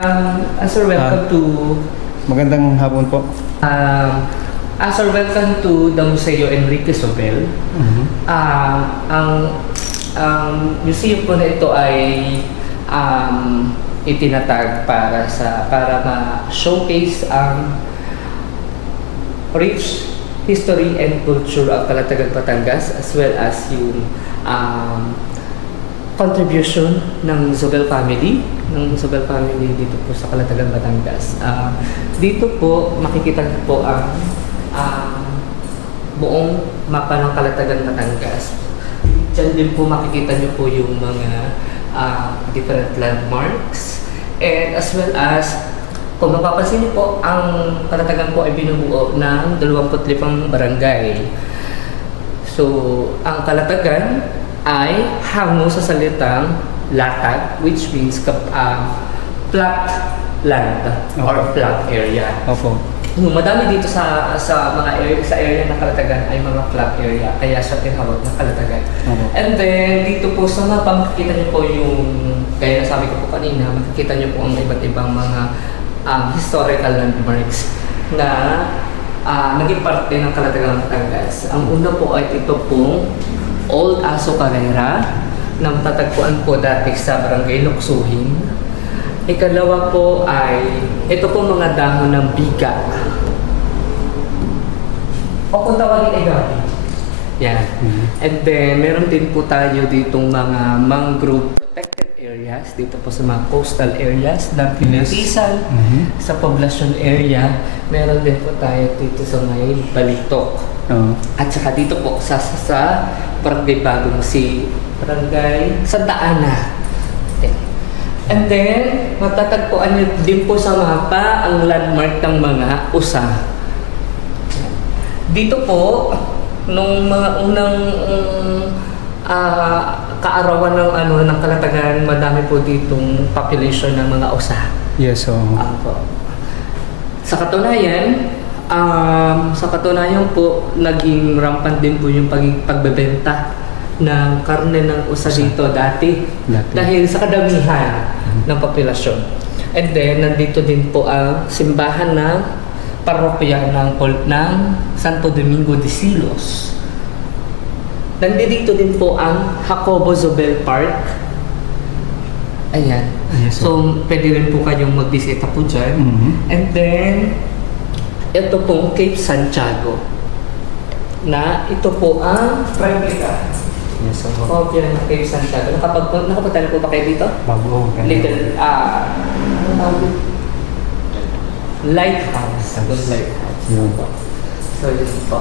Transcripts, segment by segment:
Sir, welcome to Magandang hapon po. um, sir, welcome to the Museo Enrique Sobel. Ang museum po na ito ay itinatag para ma-showcase ang rich history and culture of Calatagan, Batangas, as well as yung contribution ng Sobel family dito po sa Calatagan, Batangas. Dito po makikita niyo po ang buong mapa ng Calatagan, Batangas. Diyan din po makikita niyo po yung mga different landmarks, and as well as kung mapapansin niyo po, ang Calatagan po ay binubuo ng 25 barangay. So, ang Calatagan ay hango sa salitang latag, which means flat land or flat area. Opo. Madami dito sa area ng Calatagan ay mga flat area, kaya siya tinawag na Calatagan. Opo. And then dito po sa mapa makikita niyo po yung, kaya nasabi ko po kanina, makikita niyo po ang iba't ibang mga historical landmarks na naging parte ng Calatagan, Batangas. Ang una po ay ito pong Old Azucarera na matatagpuan po dati sa Barangay Luksuhin. Ikalawa po ay ito po mga dahon ng biga, o kung tawagin ay gabi. Yan. And then meron din po tayo ditong mga mangrove protected areas dito po sa mga coastal areas ng Pinatisan. Sa poblacion area, meron din po tayo dito sa may Balitok. At saka dito po sa Barangay Bagong si Barangay Santa Ana. And then, matatagpuan nyo din po sa mapa ang landmark ng mga usa. Dito po, nung mga unang kaarawan ng Calatagan, madami po ditong population ng mga usa. Yes, so... Sa katunayan po, naging rampant din po yung pagbebenta ng karne ng usa dito dati. Dahil sa kadamihan ng populasyon. And then, nandito din po ang simbahan ng parokya ng Santo Domingo de Silos. Nandito din po ang Jacobo Zobel Park. Ayan. Yes, so, pwede rin po kayong magbisita po dyan. And then, ito pong Cape Santiago. Na ito po ang private. Yes, so... Kopya ng Cape Santiago. Nakapunta na po ba kayo dito? Bago. Little, lighthouse. Lighthouse. So, yun po.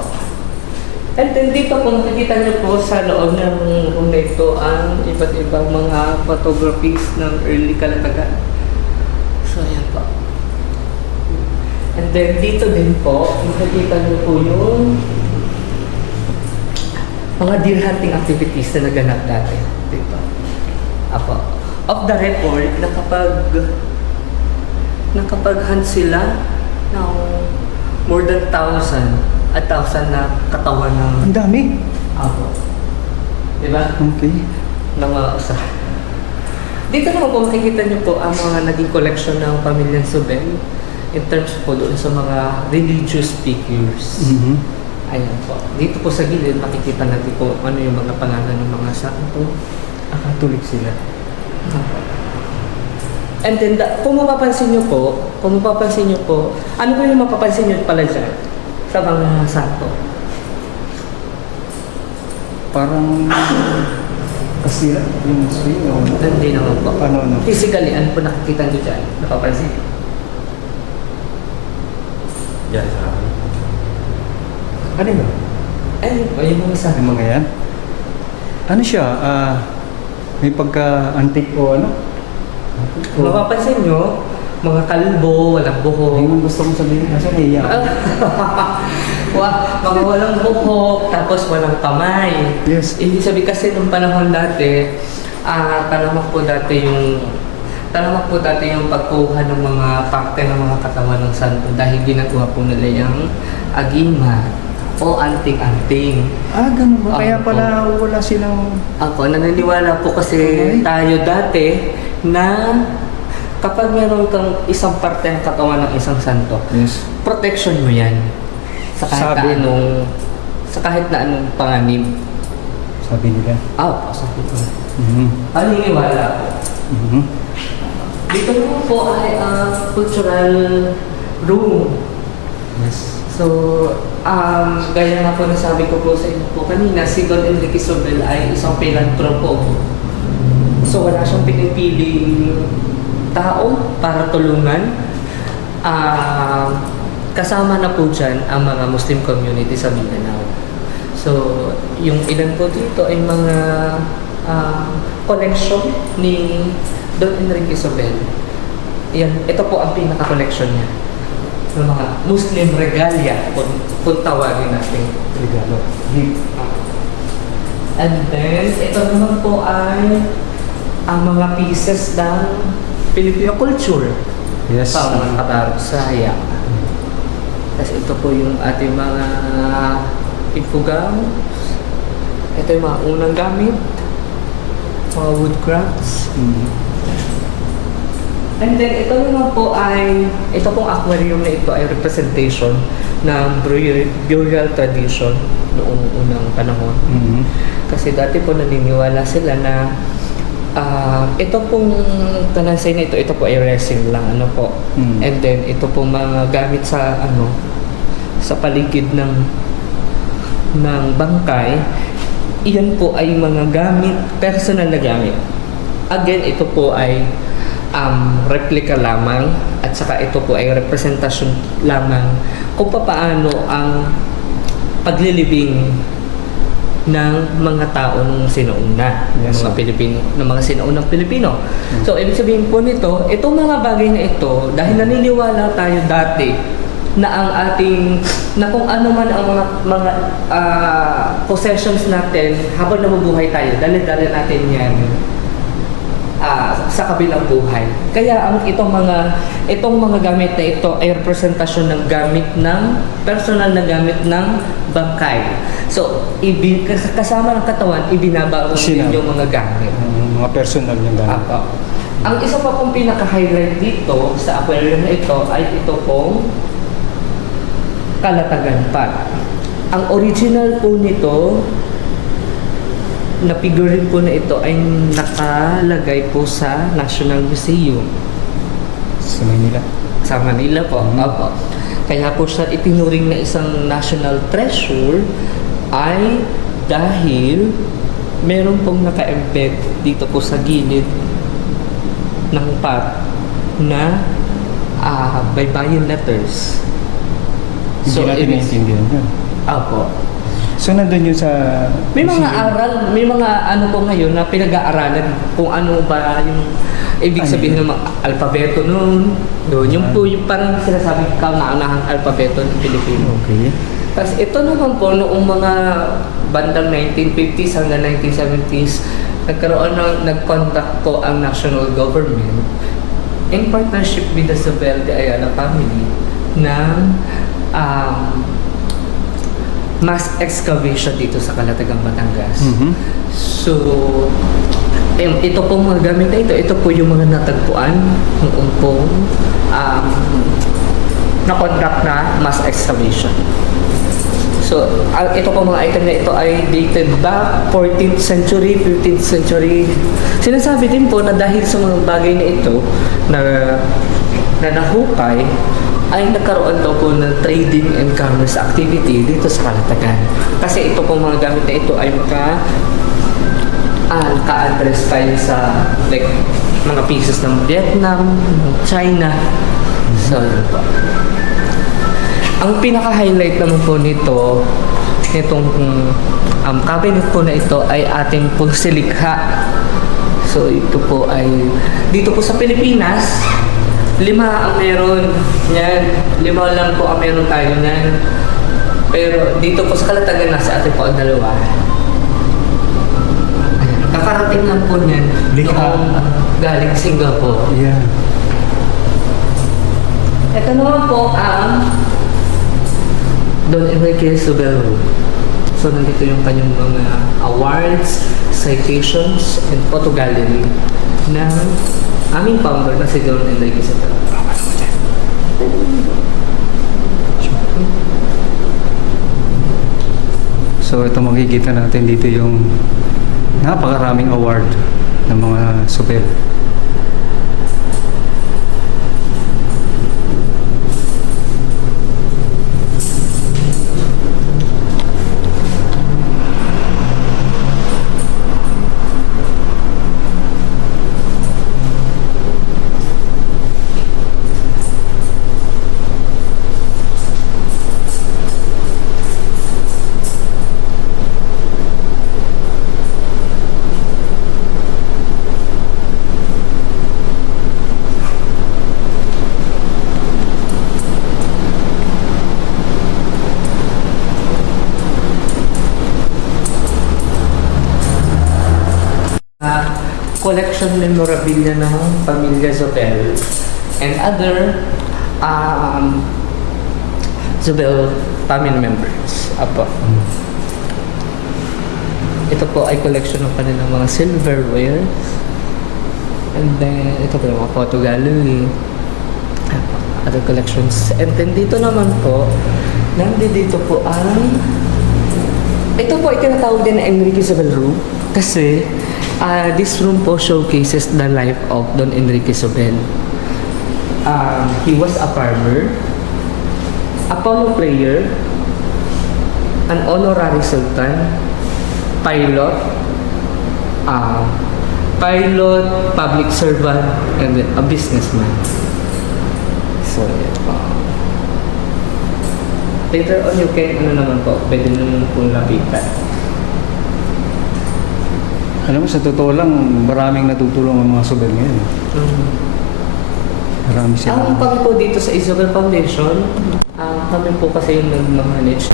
And then dito po, makikita niyo po sa loob ng room na ito ang iba't ibang mga photographies ng early Calatagan. So, ayan po. And then dito din po, makikita niyo po yung mga deer hunting activities na naganap dati dito. Apo. Of the record, nakapag-hunt sila ng more than 1,000 na katawan ng... Ang dami. Apo. Diba? Okay. Ng mga usa. Dito naman po makikita niyo po ang mga naging collection ng pamilyang Sobel in terms po doon sa mga religious figures. Ayan po. Dito po sa gilid, makikita natin po ano yung mga pangalan ng mga santo. Katolik sila. And then, kung mapapansin nyo po, ano ba yung mapapansin nyo pala dyan sa mga santo? Parang... kasira yung swing o... Hindi naman po. Ano? Physically, ano po nakikita nyo dyan? Napapansin? Yan, sa akin. Ano ba? Ayun po, yung mga santo. Yung mga yan? Ano siya? May pagka-antique o ano? Kung mapapansin nyo, mga kalbo, walang buhok. Yung gusto kong sabihin, nasa naiyak. Mga walang buhok, tapos walang kamay. Yes. Ibig sabihin kasi nung panahon dati, talamak po dati yung pagkuha ng mga parte ng mga katawan ng santo dahil ginagawa po nila yung agima o anting-anting. Ganun ba? Kaya pala wala silang... Ako, naniniwala po kasi tayo dati na kapag meron kang isang parte ng katawan ng isang santo, Yes. protection mo yan sa kahit Sabi. na anong panganib. Sabi nila. Sabi ko. Mhm. Paniniwala ko. Mhm. Dito naman po ay cultural room. Yes. So, gaya nga po nasabi ko po sa inyo po kanina, si Don Enrique Sobel ay isang philanthropo. So, wala siyang pinipiling tao para tulungan. Kasama na po dyan ang mga Muslim community sa Mindanao. So, yung ilan po dito ay mga collection ni Don Enrique Sobel. Ito po ang pinaka-collection niya ng mga Muslim regalia kung tawagin natin regalo. And then, ito naman po ay ang mga pieces ng Filipino culture. Yes. Sa mga kabarusaya. Tapos ito po yung ating mga igfugang. Ito yung mga unang gamit. Mga woodcrafts. Mhm. And then, ito naman po ay, ito pong aquarium na ito ay representation ng burial tradition noong unang panahon. Mhm. Kasi dati po naniniwala sila na ito pong kalansay na ito po ay resin lang, ano po. Mm. And then, ito pong mga gamit sa, sa paligid ng bangkay, iyan po ay mga gamit, personal na gamit. Again, ito po ay replica lamang at saka ito po ay representasyon lamang kung paano ang paglilibing ng mga tao nung sinauna, Yes, ng mga sir. Pilipino, ng mga sinaunang Pilipino. So, ibig sabihin po nito, itong mga bagay na ito, dahil naniniwala tayo dati na ang ating, na kung ano man ang mga possessions natin habang nabubuhay tayo, dali-dali natin yan sa kabilang buhay. Kaya itong mga gamit na ito ay representasyon ng gamit ng personal na gamit ng bangkay. So, kasama ng katawan, ibinabaon din yung mga gamit. Mga personal yung gamit. Apo. Ang isa pa pong pinaka-highlight dito sa aquarium na ito ay ito pong kalatagan pa. Ang original po nito na figurine po na ito ay nakalagay po sa National Museum Sa Manila. sa Manila po. Opo. Kaya po siya itinuring na isang national treasure ay dahil meron pong naka-embed dito po sa gilid ng pot na baybayin letters. Hindi natin ibig- naiintindihan yun. Opo. So, nandun yun sa... May mga museum. aral, may mga ano po ngayon na pinag-aaralan kung ano ba yung ibig sabihin ng mga alpabeto noon. Yung po yung parang sinasabi kauna-unahang alpabeto ng Pilipino. Okay. Tapos ito naman po noong mga bandang 1950s hanggang 1970s, nag-conduct po ang national government in partnership with the Sobel de Ayala family ng mass excavation dito sa Calatagang, Batangas. Mhm. So, ito po mga gamit na ito po yung mga natagpuan noong pong na-conduct na mass excavation. So, ito po mga item na ito ay dated back 14th century, 15th century. Sinasabi din po na dahil sa mga bagay na ito na nahukay, ay nagkaroon daw po ng trading and commerce activity dito sa Calatagan. Kasi ito pong mga gamit na ito ay naka-address tayo sa like mga pieces ng Vietnam, ng China. So, yun po. Ang pinaka-highlight naman po nito, itong cabinet po na ito ay ating pong silikha. So, ito po ay dito po sa Pilipinas, 5 ang meron yan. 5 lang po ang meron tayo yan. Pero dito po sa Calatagan, nasa atin po ang 2. Kakarating lang po niyan. Likha. Noong galing Singapore. Yeah. Ito naman po ang Don Enrique Sobel. So, nandito yung kanyang mga awards, citations, and photo gallery ng aming founder na si Don Enrique Isabel. So ito makikita natin dito yung napakaraming award ng mga Sobel. Collection memorabilia ng Pamilya Zobel and other Zobel family members. Apo. Ito po ay collection ng kanilang mga silverware. And then, ito po yung mga photo gallery. Apo. Other collections. And then, dito naman po, nandito po ang ito po ay tinatawag din na Enrique Zobel Room kasi this room po showcases the life of Don Enrique Zobel. He was a farmer, a polo player, an honorary sultan, pilot, public servant, and a businessman. So, later on, you can, pwede naman pong lapitan. Alam mo, sa totoo lang, maraming natutulong ang mga Sobel ngayon. Marami sila. Kami po dito sa Isabel Foundation, kami po kasi yung nag-manage.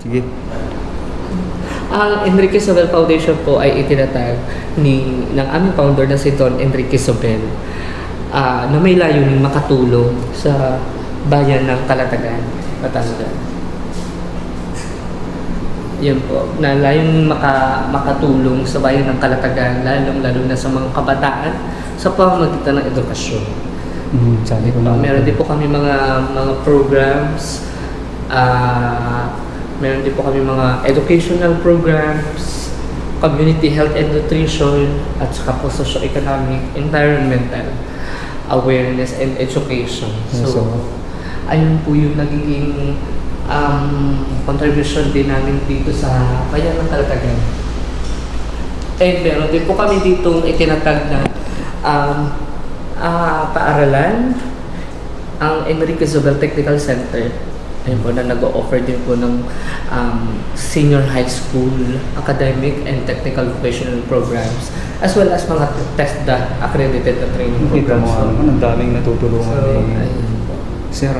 Sige. Ang Enrique Zobel Foundation po ay itinatag ng aming founder na si Don Enrique Zobel na may layuning makatulong sa bayan ng Calatagan, Batangas. Yun po, na layong makatulong sa bayan ng Calatagan, lalo na sa mga kabataan sa pamamagitan ng edukasyon. Sabi ko na. Meron din po kami mga programs, meron din po kami mga educational programs, community health and nutrition, at saka po socio-economic, environmental awareness and education. So, ayun po yung nagiging contribution din namin dito sa bayan ng Calatagan. And meron din po kami dito itinatag na paaralan, ang Enrique Zobel Technical Center. Ayun po na nag-o-offer din po ng senior high school academic and technical vocational programs as well as mga TESDA accredited na training Kita mo programs. ang daming natutulungan So, ni ayun po. Sir.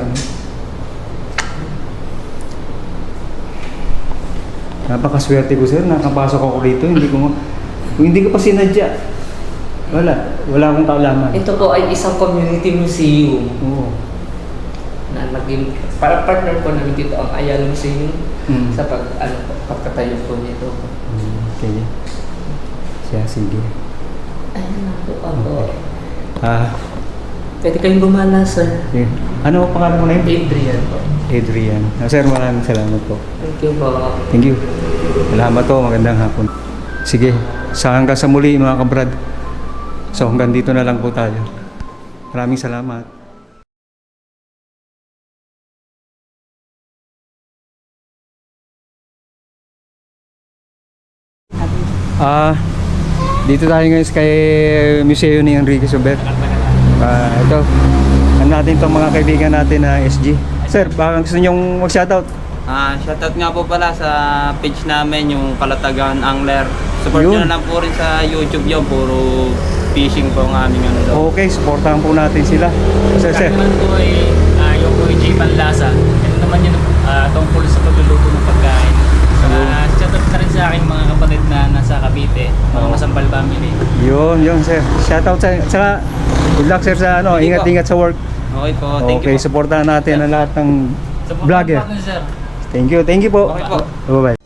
Napakaswerte ko, sir. Nakapasok ako dito. Kung hindi ko pa sinadya, wala akong kaalaman. Ito po ay isang community museum Oo. na naging para partner po namin dito ang Ayala Museum sa pagkatayo po nito. Okay. Sige. Ayun na po ako. Okay. Pwede kayong gumala, sir. Sige. Ano ang pangalan mo na yun? Adrian po. Adrian. Sir, maraming salamat po. Thank you po. Thank you. Salamat po. Magandang hapon. Sige. Hanggang sa muli, mga kabrad. So, hanggang dito na lang po tayo. Maraming salamat. Dito tayo ngayon kay Museo ni Enrique Zobel. Ito, ano natin itong mga kaibigan natin na SG. Sir, baka gusto niyong mag-shoutout? Shoutout nga po pala sa page namin, yung Calatagan Angler. Support Yun. nyo na lang po rin sa YouTube yun, puro fishing po ang aming ano daw. Okay, supportahan po natin sila. Sir. Kami naman po ay yung po yung J. Panlasa. Ito naman yun tungkol sa pagluluto ng pagkain. Shoutout na rin sa aking mga kapatid na nasa Cavite, mga Masambal family. Yun, sir. Shoutout sa good luck, sir, sa Thank you po. ingat-ingat sa work. Okay po, thank Okay, you po. supportahan natin ang lahat ng Support vlogger. natin, sir. Thank you po. Okay po. Bye-bye.